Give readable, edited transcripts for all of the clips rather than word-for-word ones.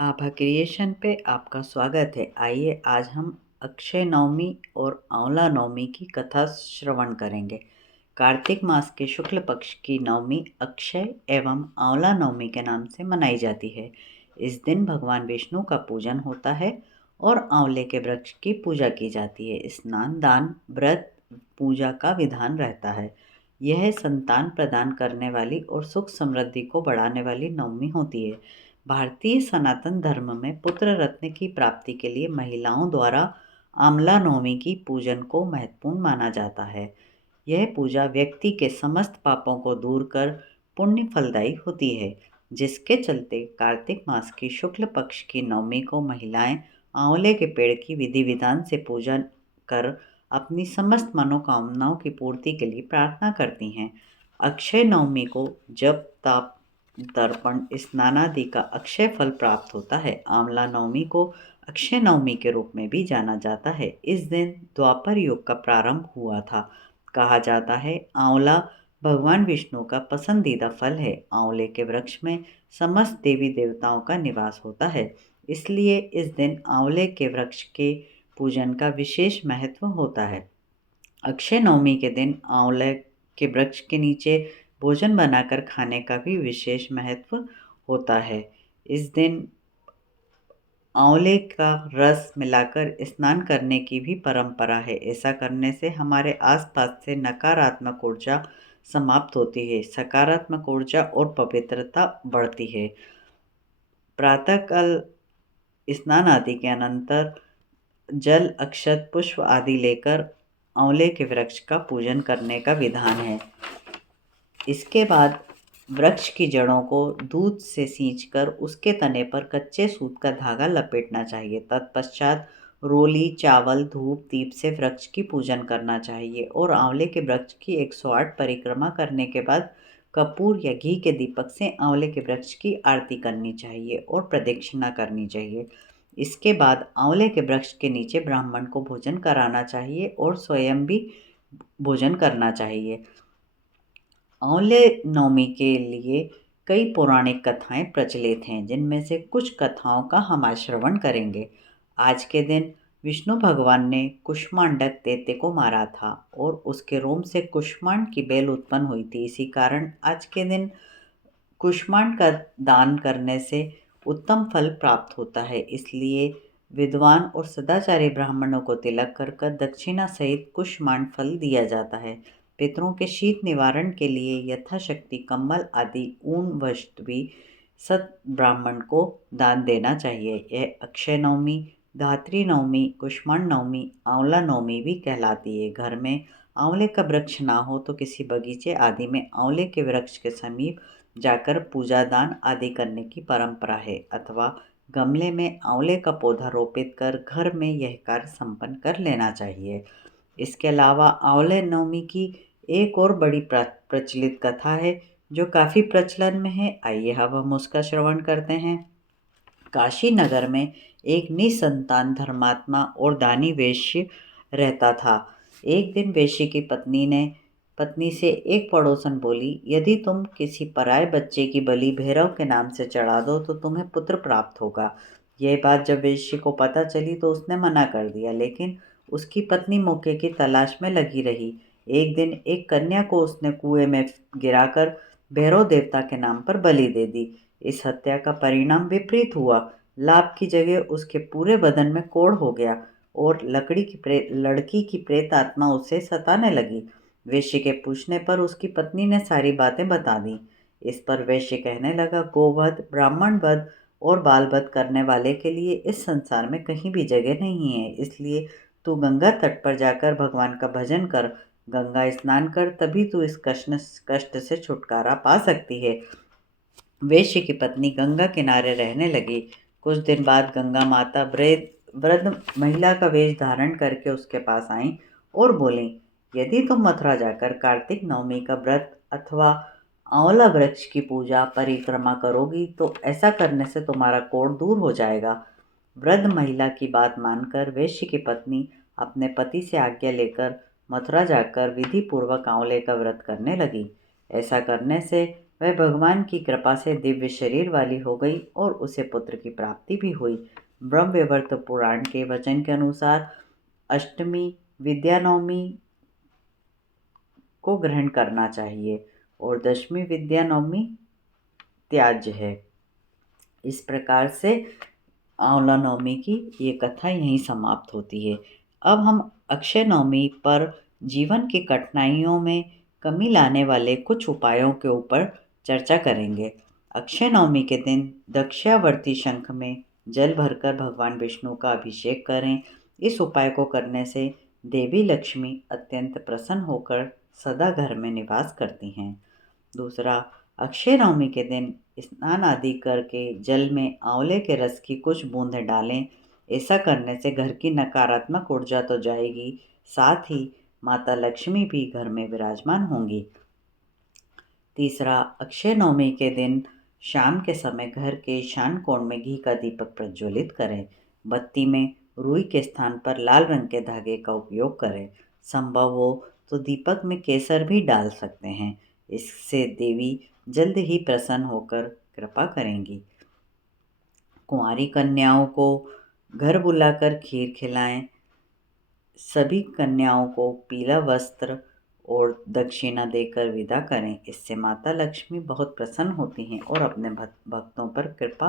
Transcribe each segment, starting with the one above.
आभा creation पे आपका स्वागत है। आइए आज हम अक्षय नवमी और आंवला नवमी की कथा श्रवण करेंगे। कार्तिक मास के शुक्ल पक्ष की नवमी अक्षय एवं आंवला नवमी के नाम से मनाई जाती है। इस दिन भगवान विष्णु का पूजन होता है और आंवले के वृक्ष की पूजा की जाती है। स्नान, दान, व्रत, पूजा का विधान रहता है। यह संतान प्रदान करने वाली और सुख समृद्धि को बढ़ाने वाली नवमी होती है। भारतीय सनातन धर्म में पुत्र रत्न की प्राप्ति के लिए महिलाओं द्वारा आंवला नवमी की पूजन को महत्वपूर्ण माना जाता है। यह पूजा व्यक्ति के समस्त पापों को दूर कर पुण्य फलदायी होती है, जिसके चलते कार्तिक मास की शुक्ल पक्ष की नवमी को महिलाएं आंवले के पेड़ की विधि विधान से पूजन कर अपनी समस्त मनोकामनाओं की पूर्ति के लिए प्रार्थना करती हैं। अक्षय नवमी को जप, तप, तर्पण, स्नान आदि का अक्षय फल प्राप्त होता है। आंवला नवमी को अक्षय नवमी के रूप में भी जाना जाता है। इस दिन द्वापर युग का प्रारंभ हुआ था। कहा जाता है आंवला भगवान विष्णु का पसंदीदा फल है। आंवले के वृक्ष में समस्त देवी देवताओं का निवास होता है, इसलिए इस दिन आंवले के वृक्ष के पूजन का विशेष महत्व होता है। अक्षय नवमी के दिन आंवले के वृक्ष के नीचे भोजन बनाकर खाने का भी विशेष महत्व होता है। इस दिन आंवले का रस मिलाकर स्नान करने की भी परंपरा है। ऐसा करने से हमारे आसपास से नकारात्मक ऊर्जा समाप्त होती है, सकारात्मक ऊर्जा और पवित्रता बढ़ती है। प्रातःकाल स्नान आदि के अनंतर जल, अक्षत, पुष्प आदि लेकर आंवले के वृक्ष का पूजन करने का विधान है। इसके बाद वृक्ष की जड़ों को दूध से सींचकर उसके तने पर कच्चे सूत का धागा लपेटना चाहिए। तत्पश्चात रोली, चावल, धूप, दीप से वृक्ष की पूजन करना चाहिए और आंवले के वृक्ष की 108 परिक्रमा करने के बाद कपूर या घी के दीपक से आंवले के वृक्ष की आरती करनी चाहिए और प्रदक्षिणा करनी चाहिए। इसके बाद आंवले के वृक्ष के नीचे ब्राह्मण को भोजन कराना चाहिए और स्वयं भी भोजन करना चाहिए। आंवले नवमी के लिए कई पौराणिक कथाएं प्रचलित हैं, जिनमें से कुछ कथाओं का हम आज श्रवण करेंगे। आज के दिन विष्णु भगवान ने कुष्मांडक दैत्य को मारा था और उसके रोम से कुष्मांड की बेल उत्पन्न हुई थी। इसी कारण आज के दिन कुष्मांड का दान करने से उत्तम फल प्राप्त होता है। इसलिए विद्वान और सदाचारी ब्राह्मणों को तिलक कर कर दक्षिणा सहित कुष्मांड फल दिया जाता है। पितरों के शीत निवारण के लिए यथाशक्ति कम्बल आदि ऊन वस्त्र भी सत ब्राह्मण को दान देना चाहिए। यह अक्षय नवमी, धात्री नवमी, कुष्मांड नवमी, आंवला नवमी भी कहलाती है। घर में आंवले का वृक्ष ना हो तो किसी बगीचे आदि में आंवले के वृक्ष के समीप जाकर पूजा, दान आदि करने की परंपरा है, अथवा गमले में आंवले का पौधा रोपित कर घर में यह कार्य संपन्न कर लेना चाहिए। इसके अलावा आंवले नवमी की एक और बड़ी प्रचलित कथा है जो काफ़ी प्रचलन में है। आइए अब हम उसका श्रवण करते हैं। काशी नगर में एक निसंतान धर्मात्मा और दानी वेश्य रहता था। एक दिन वेश्य की पत्नी से एक पड़ोसन बोली, यदि तुम किसी पराये बच्चे की बलि भैरव के नाम से चढ़ा दो तो तुम्हें पुत्र प्राप्त होगा। यह बात जब वेश्य को पता चली तो उसने मना कर दिया, लेकिन उसकी पत्नी मौके की तलाश में लगी रही। एक दिन एक कन्या को उसने कुएं में गिराकर भैरव देवता के नाम पर बलि दे दी। इस हत्या का परिणाम विपरीत हुआ। लाभ की जगह उसके पूरे बदन में कोढ़ हो गया और लड़की की प्रेत आत्मा उसे सताने लगी। वेश्य के पूछने पर उसकी पत्नी ने सारी बातें बता दी। इस पर वेश्य कहने लगा, गोवध, ब्राह्मण वध और बाल वध करने वाले के लिए इस संसार में कहीं भी जगह नहीं है। इसलिए तू गंगा तट पर जाकर भगवान का भजन कर, गंगा स्नान कर, तभी तू इस कष्ट से छुटकारा पा सकती है। वेश्य की पत्नी गंगा किनारे रहने लगी। कुछ दिन बाद गंगा माता वृद्ध महिला का वेश धारण करके उसके पास आईं और बोली, यदि तुम मथुरा जाकर कार्तिक नवमी का व्रत अथवा आंवला वृक्ष की पूजा परिक्रमा करोगी तो ऐसा करने से तुम्हारा कोढ़ दूर हो जाएगा। वृद्ध महिला की बात मानकर वेश्य की पत्नी अपने पति से आज्ञा लेकर मथुरा जाकर विधि पूर्वक आंवले का व्रत करने लगी। ऐसा करने से वह भगवान की कृपा से दिव्य शरीर वाली हो गई और उसे पुत्र की प्राप्ति भी हुई। ब्रह्मवैवर्त पुराण के वचन के अनुसार अष्टमी विद्यानवमी को ग्रहण करना चाहिए और दशमी विद्यानवमी त्याज्य है। इस प्रकार से आंवला नवमी की ये कथा यहीं समाप्त होती है। अब हम अक्षय नवमी पर जीवन की कठिनाइयों में कमी लाने वाले कुछ उपायों के ऊपर चर्चा करेंगे। अक्षय नवमी के दिन दक्षिणावर्ती शंख में जल भरकर भगवान विष्णु का अभिषेक करें। इस उपाय को करने से देवी लक्ष्मी अत्यंत प्रसन्न होकर सदा घर में निवास करती हैं। दूसरा, अक्षय नवमी के दिन स्नान आदि करके जल में आंवले के रस की कुछ बूंदें डालें। ऐसा करने से घर की नकारात्मक ऊर्जा तो जाएगी, साथ ही माता लक्ष्मी भी घर में विराजमान होंगी। तीसरा, अक्षय नवमी के दिन शाम के समय घर के ईशान कोण में घी का दीपक प्रज्वलित करें। बत्ती में रुई के स्थान पर लाल रंग के धागे का उपयोग करें। संभव हो तो दीपक में केसर भी डाल सकते हैं। इससे देवी जल्द ही प्रसन्न होकर कृपा करेंगी। कुंवारी कन्याओं को घर बुलाकर खीर खिलाएं। सभी कन्याओं को पीला वस्त्र और दक्षिणा देकर विदा करें। इससे माता लक्ष्मी बहुत प्रसन्न होती हैं और अपने भक्तों पर कृपा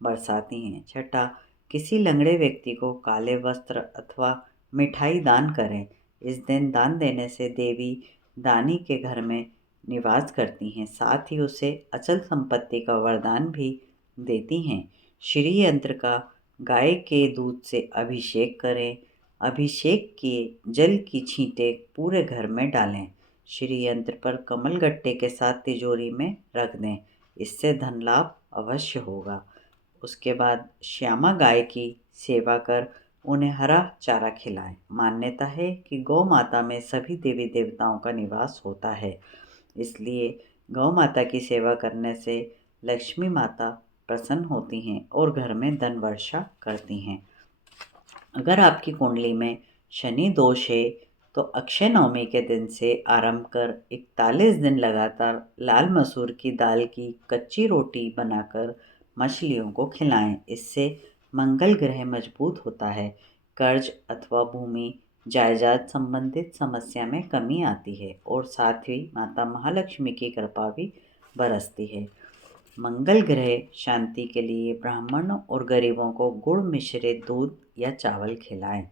बरसाती हैं। छठा, किसी लंगड़े व्यक्ति को काले वस्त्र अथवा मिठाई दान करें। इस दिन दान देने से देवी दानी के घर में निवास करती हैं, साथ ही उसे अचल संपत्ति का वरदान भी देती हैं। श्री यंत्र का गाय के दूध से अभिषेक करें। अभिषेक किए जल की छींटे पूरे घर में डालें। श्री यंत्र पर कमल गट्टे के साथ तिजोरी में रख दें। इससे धन लाभ अवश्य होगा। उसके बाद श्यामा गाय की सेवा कर उन्हें हरा चारा खिलाएं। मान्यता है कि गौ माता में सभी देवी देवताओं का निवास होता है, इसलिए गौ माता की सेवा करने से लक्ष्मी माता प्रसन्न होती हैं और घर में धन वर्षा करती हैं। अगर आपकी कुंडली में शनि दोष है तो अक्षय नवमी के दिन से आरंभ कर 41 दिन लगातार लाल मसूर की दाल की कच्ची रोटी बनाकर मछलियों को खिलाएं। इससे मंगल ग्रह मजबूत होता है। कर्ज अथवा भूमि जायदाद संबंधित समस्या में कमी आती है और साथ ही माता महालक्ष्मी की कृपा भी बरसती है। मंगल ग्रह शांति के लिए ब्राह्मणों और गरीबों को गुड़ मिश्रित दूध या चावल खिलाएं।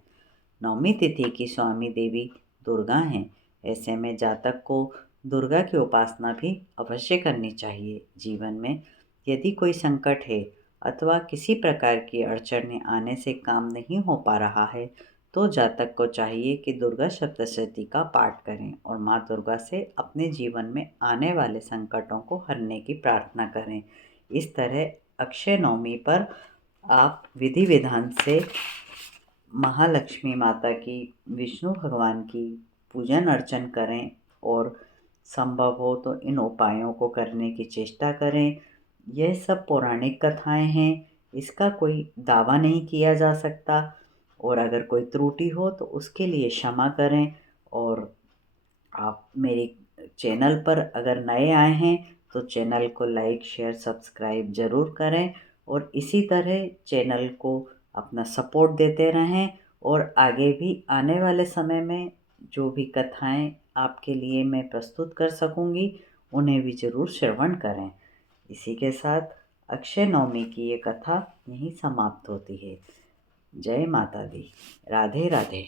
नवमी तिथि की स्वामी देवी दुर्गा हैं। ऐसे में जातक को दुर्गा की उपासना भी अवश्य करनी चाहिए। जीवन में यदि कोई संकट है अथवा किसी प्रकार की अड़चनें आने से काम नहीं हो पा रहा है तो जातक को चाहिए कि दुर्गा सप्तशती का पाठ करें और माँ दुर्गा से अपने जीवन में आने वाले संकटों को हरने की प्रार्थना करें। इस तरह अक्षय नवमी पर आप विधि विधान से महालक्ष्मी माता की, विष्णु भगवान की पूजन अर्चन करें और संभव हो तो इन उपायों को करने की चेष्टा करें। यह सब पौराणिक कथाएं हैं, इसका कोई दावा नहीं किया जा सकता और अगर कोई त्रुटि हो तो उसके लिए क्षमा करें। और आप मेरे चैनल पर अगर नए आए हैं तो चैनल को लाइक शेयर सब्सक्राइब ज़रूर करें और इसी तरह चैनल को अपना सपोर्ट देते रहें और आगे भी आने वाले समय में जो भी कथाएं आपके लिए मैं प्रस्तुत कर सकूंगी उन्हें भी ज़रूर श्रवण करें। इसी के साथ अक्षय नवमी की ये कथा यहीं समाप्त होती है। जय माता दी। राधे राधे।